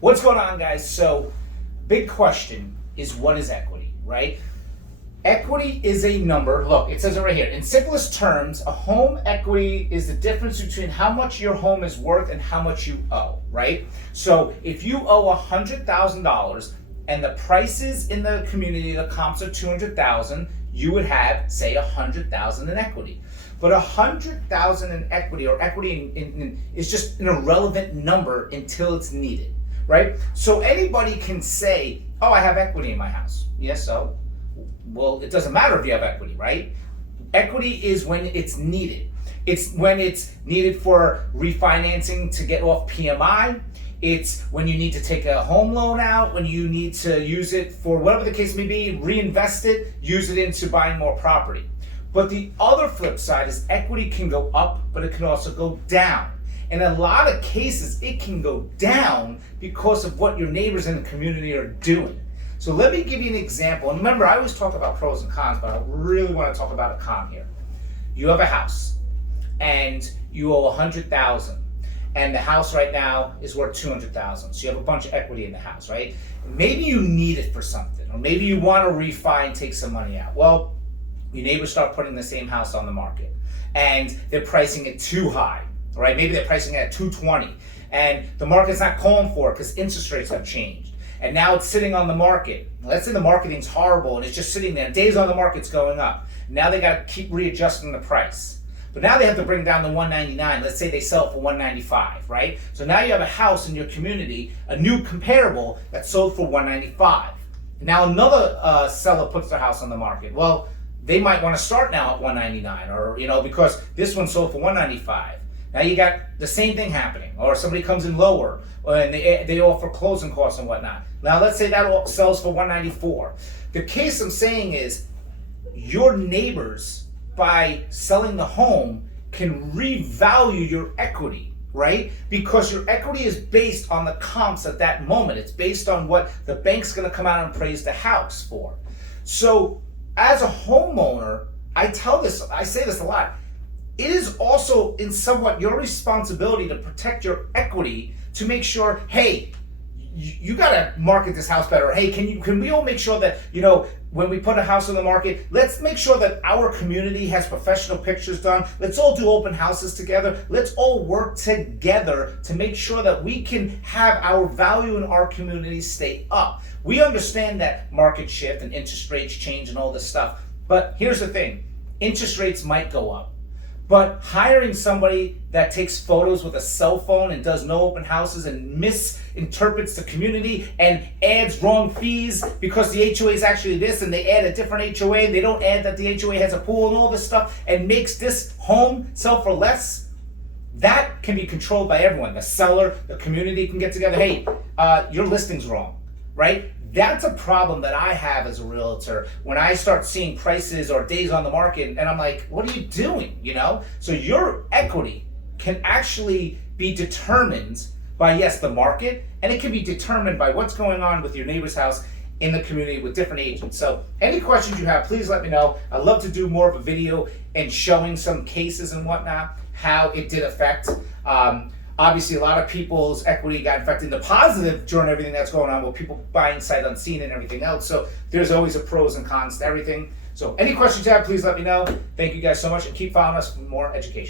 What's going on, guys? So, big question is, what is equity, right? Equity is a number. Look, it says it right here. In simplest terms, a home equity is the difference between how much your home is worth and how much you owe, right? So, if you owe $100,000 and the prices in the community, the comps are $200,000, you would have, say, $100,000 in equity. But $100,000 in equity, or equity is just an irrelevant number until it's needed, right? So anybody can say, oh, I have equity in my house. Yes, so? Well, it doesn't matter if you have equity, right? Equity is when it's needed. It's when it's needed for refinancing to get off PMI. It's when you need to take a home loan out, when you need to use it for whatever the case may be, reinvest it, use it into buying more property. But the other flip side is equity can go up, but it can also go down. In a lot of cases, it can go down because of what your neighbors in the community are doing. So let me give you an example. And remember, I always talk about pros and cons, but I really want to talk about a con here. You have a house and you owe $100,000. And the house right now is worth $200,000. So you have a bunch of equity in the house, right? Maybe you need it for something, or maybe you want to refi and take some money out. Well, your neighbors start putting the same house on the market, and they're pricing it too high, right? Maybe they're pricing it at $220, and the market's not calling for it because interest rates have changed. And now it's sitting on the market. Let's say the marketing's horrible and it's just sitting there. Days on the market's going up. Now they got to keep readjusting the price. But now they have to bring down the $199. Let's say they sell it for $195, right? So now you have a house in your community, a new comparable that sold for $195. Now another seller puts their house on the market. Well, they might want to start now at $199, or because this one sold for $195. Now you got the same thing happening, or somebody comes in lower, and they offer closing costs and whatnot. Now let's say that sells for $194. The case I'm saying is, your neighbors, by selling the home, can revalue your equity, right? Because your equity is based on the comps at that moment. It's based on what the bank's going to come out and appraise the house for. So as a homeowner, I say this a lot. It is also in somewhat your responsibility to protect your equity, to make sure, hey, you got to market this house better. Hey, can we all make sure that, when we put a house on the market, let's make sure that our community has professional pictures done. Let's all do open houses together. Let's all work together to make sure that we can have our value in our community stay up. We understand that market shift and interest rates change and all this stuff. But here's the thing. Interest rates might go up. But hiring somebody that takes photos with a cell phone and does no open houses and misinterprets the community and adds wrong fees because the HOA is actually this, and they add a different HOA, they don't add that the HOA has a pool and all this stuff, and makes this home sell for less, that can be controlled by everyone. The seller, the community can get together. Hey, your listing's wrong, right? That's a problem that I have as a realtor when I start seeing prices or days on the market, and I'm like, what are you doing, So your equity can actually be determined by, yes, the market, and it can be determined by what's going on with your neighbor's house in the community with different agents. So any questions you have, please let me know. I'd love to do more of a video and showing some cases and whatnot, how it did affect. Obviously, a lot of people's equity got affected in the positive during everything that's going on with people buying sight unseen and everything else. So there's always a pros and cons to everything. So any questions you have, please let me know. Thank you guys so much, and keep following us for more education.